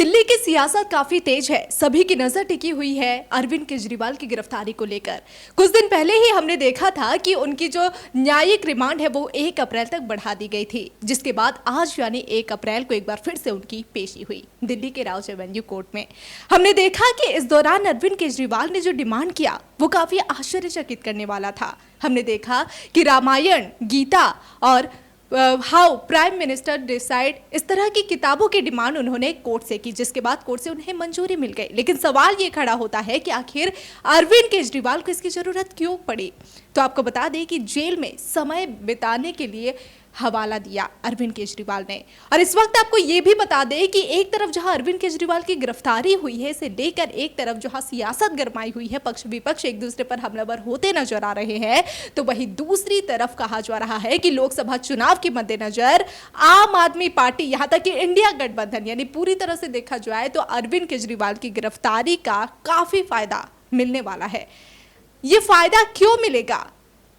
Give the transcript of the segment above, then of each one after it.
दिल्ली की सियासत काफी तेज है। सभी की नजर टिकी हुई है अरविंद केजरीवाल की गिरफ्तारी को लेकर। कुछ दिन पहले ही हमने देखा था कि उनकी जो न्यायिक रिमांड है वो 1 अप्रैल तक बढ़ा दी गई थी, जिसके बाद आज यानी 1 अप्रैल को एक बार फिर से उनकी पेशी हुई दिल्ली के राउज एवेन्यू कोर्ट में। हमने देखा कि इस दौरान अरविंद केजरीवाल ने जो डिमांड किया वो काफी आश्चर्यचकित करने वाला था। हमने देखा कि रामायण, गीता और हाउ प्राइम मिनिस्टर डिसाइड, इस तरह की किताबों की डिमांड उन्होंने कोर्ट से की, जिसके बाद कोर्ट से उन्हें मंजूरी मिल गई। लेकिन सवाल ये खड़ा होता है कि आखिर अरविंद केजरीवाल को इसकी जरूरत क्यों पड़ी। तो आपको बता दें कि जेल में समय बिताने के लिए हवाला दिया अरविंद केजरीवाल ने। और इस वक्त आपको ये भी बता दें कि एक तरफ जहां अरविंद केजरीवाल की गिरफ्तारी हुई है, इसे लेकर एक तरफ जहां सियासत गरमाई हुई है, पक्ष विपक्ष एक दूसरे पर हमलावर होते नजर आ रहे हैं, तो वहीं दूसरी तरफ कहा जा रहा है कि लोकसभा चुनाव के मद्देनजर आम आदमी पार्टी, यहां तक कि इंडिया गठबंधन, यानी पूरी तरह से देखा जाए तो अरविंद केजरीवाल की गिरफ्तारी का काफी फायदा मिलने वाला है। ये फायदा क्यों मिलेगा,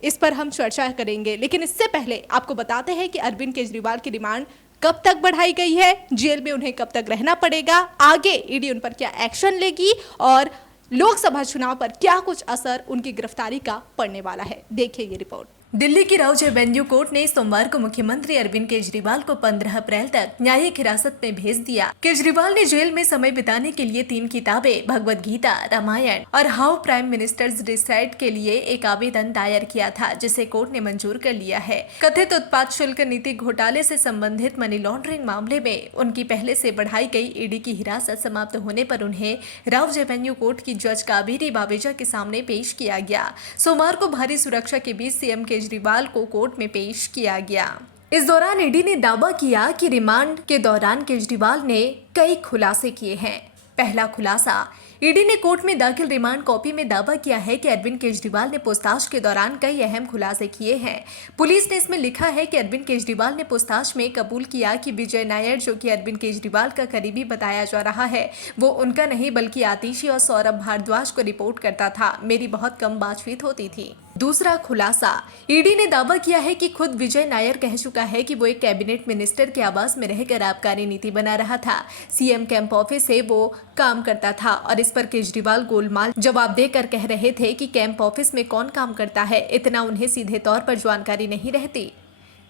इस पर हम चर्चा करेंगे। लेकिन इससे पहले आपको बताते हैं कि अरविंद केजरीवाल की रिमांड कब तक बढ़ाई गई है, जेल में उन्हें कब तक रहना पड़ेगा, आगे ईडी उन पर क्या एक्शन लेगी और लोकसभा चुनाव पर क्या कुछ असर उनकी गिरफ्तारी का पड़ने वाला है। देखिए ये रिपोर्ट। दिल्ली की राउज एवेन्यू कोर्ट ने सोमवार को मुख्यमंत्री अरविंद केजरीवाल को 15 अप्रैल तक न्यायिक हिरासत में भेज दिया। केजरीवाल ने जेल में समय बिताने के लिए 3 किताबें, भगवद गीता, रामायण और हाउ प्राइम मिनिस्टर्स डिसाइड के लिए एक आवेदन दायर किया था, जिसे कोर्ट ने मंजूर कर लिया है। कथित उत्पाद शुल्क नीति घोटाले से संबंधित मनी लॉन्ड्रिंग मामले में उनकी पहले से बढ़ाई गई ईडी की हिरासत समाप्त होने पर उन्हें राउज एवेन्यू कोर्ट की जज कावेरी बावेजा के सामने पेश किया गया। सोमवार को भारी सुरक्षा के बीच सीएम केजरीवाल को कोर्ट में पेश किया गया। इस दौरान ईडी ने दावा किया कि रिमांड के दौरान केजरीवाल ने कई खुलासे किए हैं। पहला खुलासा, ईडी ने कोर्ट में दाखिल रिमांड कॉपी में दावा किया है कि अरविंद केजरीवाल ने पूछताछ के दौरान कई अहम खुलासे किए हैं। पुलिस ने इसमें लिखा है कि अरविंद केजरीवाल ने पूछताछ में कबूल किया कि विजय नायर, जो कि अरविंद केजरीवाल का करीबी बताया जा रहा है, वो उनका नहीं बल्कि आतिशी और सौरभ भारद्वाज को रिपोर्ट करता था। मेरी बहुत कम बातचीत होती थी। दूसरा खुलासा, ईडी ने दावा किया है कि खुद विजय नायर कह चुका है कि वो एक कैबिनेट मिनिस्टर के आवास में रहकर आबकारी नीति बना रहा था। सीएम कैंप ऑफिस से वो काम करता था और इस पर केजरीवाल गोलमाल जवाब देकर कह रहे थे कि कैंप ऑफिस में कौन काम करता है, इतना उन्हें सीधे तौर पर जानकारी नहीं रहती।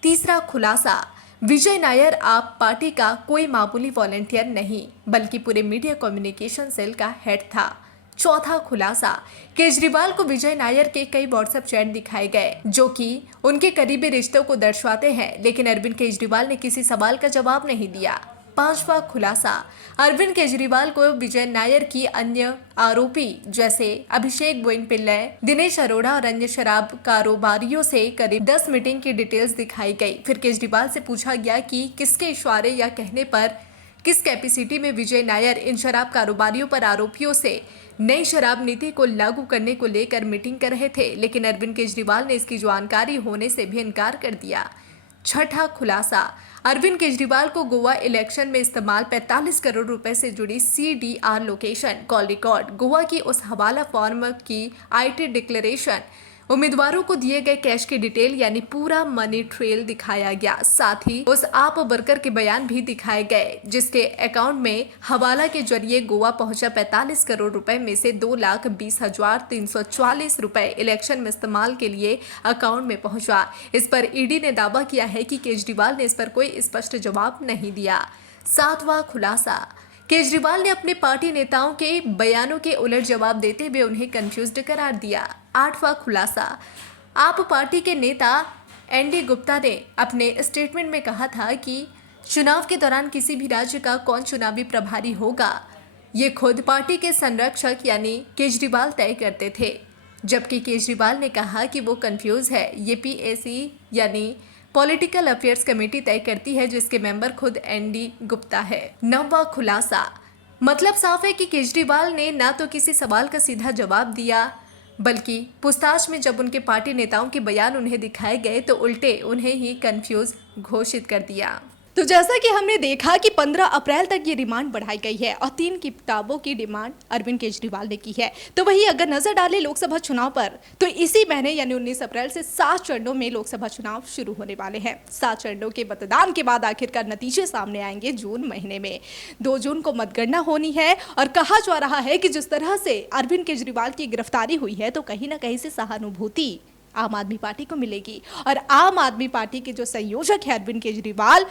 तीसरा खुलासा, विजय नायर आप पार्टी का कोई मामूली वॉलंटियर नहीं बल्कि पूरे मीडिया कम्युनिकेशन सेल का हेड था। चौथा खुलासा, केजरीवाल को विजय नायर के कई व्हाट्सएप चैट दिखाए गए जो कि उनके करीबी रिश्तों को दर्शाते हैं, लेकिन अरविंद केजरीवाल ने किसी सवाल का जवाब नहीं दिया। पांचवा खुलासा, अरविंद केजरीवाल को विजय नायर की अन्य आरोपी जैसे अभिषेक बोइंग पिल्लई, दिनेश अरोड़ा और अन्य शराब कारोबारियों से करीब 10 मीटिंग की डिटेल्स दिखाई गई। फिर केजरीवाल से पूछा गया कि किसके इशारे या कहने पर, किस कैपेसिटी में विजय नायर इन शराब कारोबारियों पर आरोपियों से नई शराब नीति को लागू करने को लेकर मीटिंग कर रहे थे, लेकिन अरविंद केजरीवाल ने इसकी जानकारी होने से भी इनकार कर दिया। छठा खुलासा, अरविंद केजरीवाल को गोवा इलेक्शन में इस्तेमाल 45 करोड़ रुपए से जुड़ी CDR location, call record, Goa की उस हवाला फॉर्म की IT डिक्लेरेशन, उम्मीदवारों को दिए गए कैश की डिटेल यानी पूरा मनी ट्रेल दिखाया गया। साथ ही उस आप वर्कर के बयान भी दिखाए गए जिसके अकाउंट में हवाला के जरिए गोवा पहुंचा 45 करोड़ रुपए में से 2,20,344 रुपए इलेक्शन में इस्तेमाल के लिए अकाउंट में पहुंचा। इस पर ईडी ने दावा किया है कि केजरीवाल ने इस पर कोई स्पष्ट जवाब नहीं दिया। सातवां खुलासा, केजरीवाल ने अपने पार्टी नेताओं के बयानों के उलट जवाब देते हुए उन्हें कंफ्यूज्ड करार दिया। आठवां खुलासा, आप पार्टी के नेता ND गुप्ता ने अपने स्टेटमेंट में कहा था कि चुनाव के दौरान किसी भी राज्य का कौन चुनावी प्रभारी होगा ये खुद पार्टी के संरक्षक यानी केजरीवाल तय करते थे, जबकि केजरीवाल ने कहा कि वो कंफ्यूज है, ये PAC यानी पॉलिटिकल अफेयर्स कमेटी तय करती है जिसके मेंबर खुद ND गुप्ता है। नौवां खुलासा, मतलब साफ है कि केजरीवाल ने ना तो किसी सवाल का सीधा जवाब दिया बल्कि पूछताछ में जब उनके पार्टी नेताओं के बयान उन्हें दिखाए गए तो उल्टे उन्हें ही कंफ्यूज घोषित कर दिया। तो जैसा कि हमने देखा कि 15 अप्रैल तक ये रिमांड बढ़ाई गई है और 3 किताबों की डिमांड अरविंद केजरीवाल ने की है। तो वहीं अगर नजर डालें लोकसभा चुनाव पर, तो इसी महीने यानी 19 अप्रैल से 7 चरणों में लोकसभा चुनाव शुरू होने वाले हैं। 7 चरणों के मतदान के बाद आखिरकार नतीजे सामने आएंगे जून महीने में। 2 जून को मतगणना होनी है और कहा जा रहा है कि जिस तरह से अरविंद केजरीवाल की गिरफ्तारी हुई है, तो कहीं ना कहीं से सहानुभूति आम आदमी पार्टी को मिलेगी। और आम आदमी पार्टी के जो संयोजक है अरविंद केजरीवाल,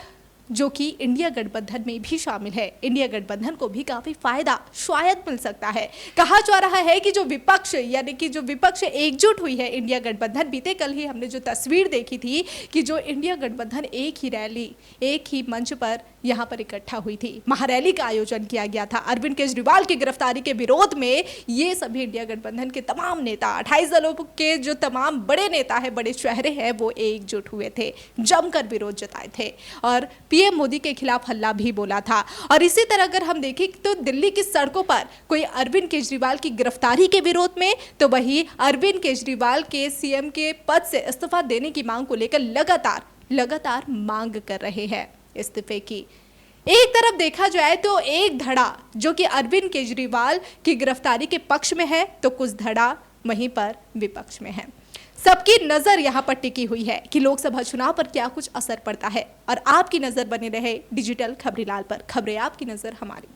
जो कि इंडिया गठबंधन में भी शामिल है, इंडिया गठबंधन को भी काफी फायदा शायद मिल सकता है। कहा जा रहा है कि जो विपक्ष यानी कि जो विपक्ष एकजुट हुई है इंडिया गठबंधन, बीते कल ही हमने जो तस्वीर देखी थी कि जो इंडिया गठबंधन एक ही रैली, एक ही मंच पर यहाँ पर इकट्ठा हुई थी, महारैली का आयोजन किया गया था अरविंद केजरीवाल की गिरफ्तारी के विरोध में। ये सभी इंडिया गठबंधन के तमाम नेता, 28 दलों के जो तमाम बड़े नेता है, बड़े चेहरे हैं, वो एकजुट हुए थे, जमकर विरोध जताए थे और पीएम मोदी के खिलाफ हल्ला भी बोला था। और इसी तरह अगर हम देखें तो दिल्ली की सड़कों पर कोई अरविंद केजरीवाल की गिरफ्तारी के विरोध में, तो वही अरविंद केजरीवाल के सीएम के पद से इस्तीफा देने की मांग को लेकर लगातार मांग कर रहे हैं इस्तीफे की। एक तरफ देखा जाए तो एक धड़ा जो कि अरविंद केजरीवाल की गिरफ्तारी के पक्ष में है, तो कुछ धड़ा वहीं पर विपक्ष में है। सबकी नजर यहां पर टिकी हुई है कि लोकसभा चुनाव पर क्या कुछ असर पड़ता है। और आपकी नजर बने रहे डिजिटल खबरीलाल पर। खबरें आपकी नजर हमारी।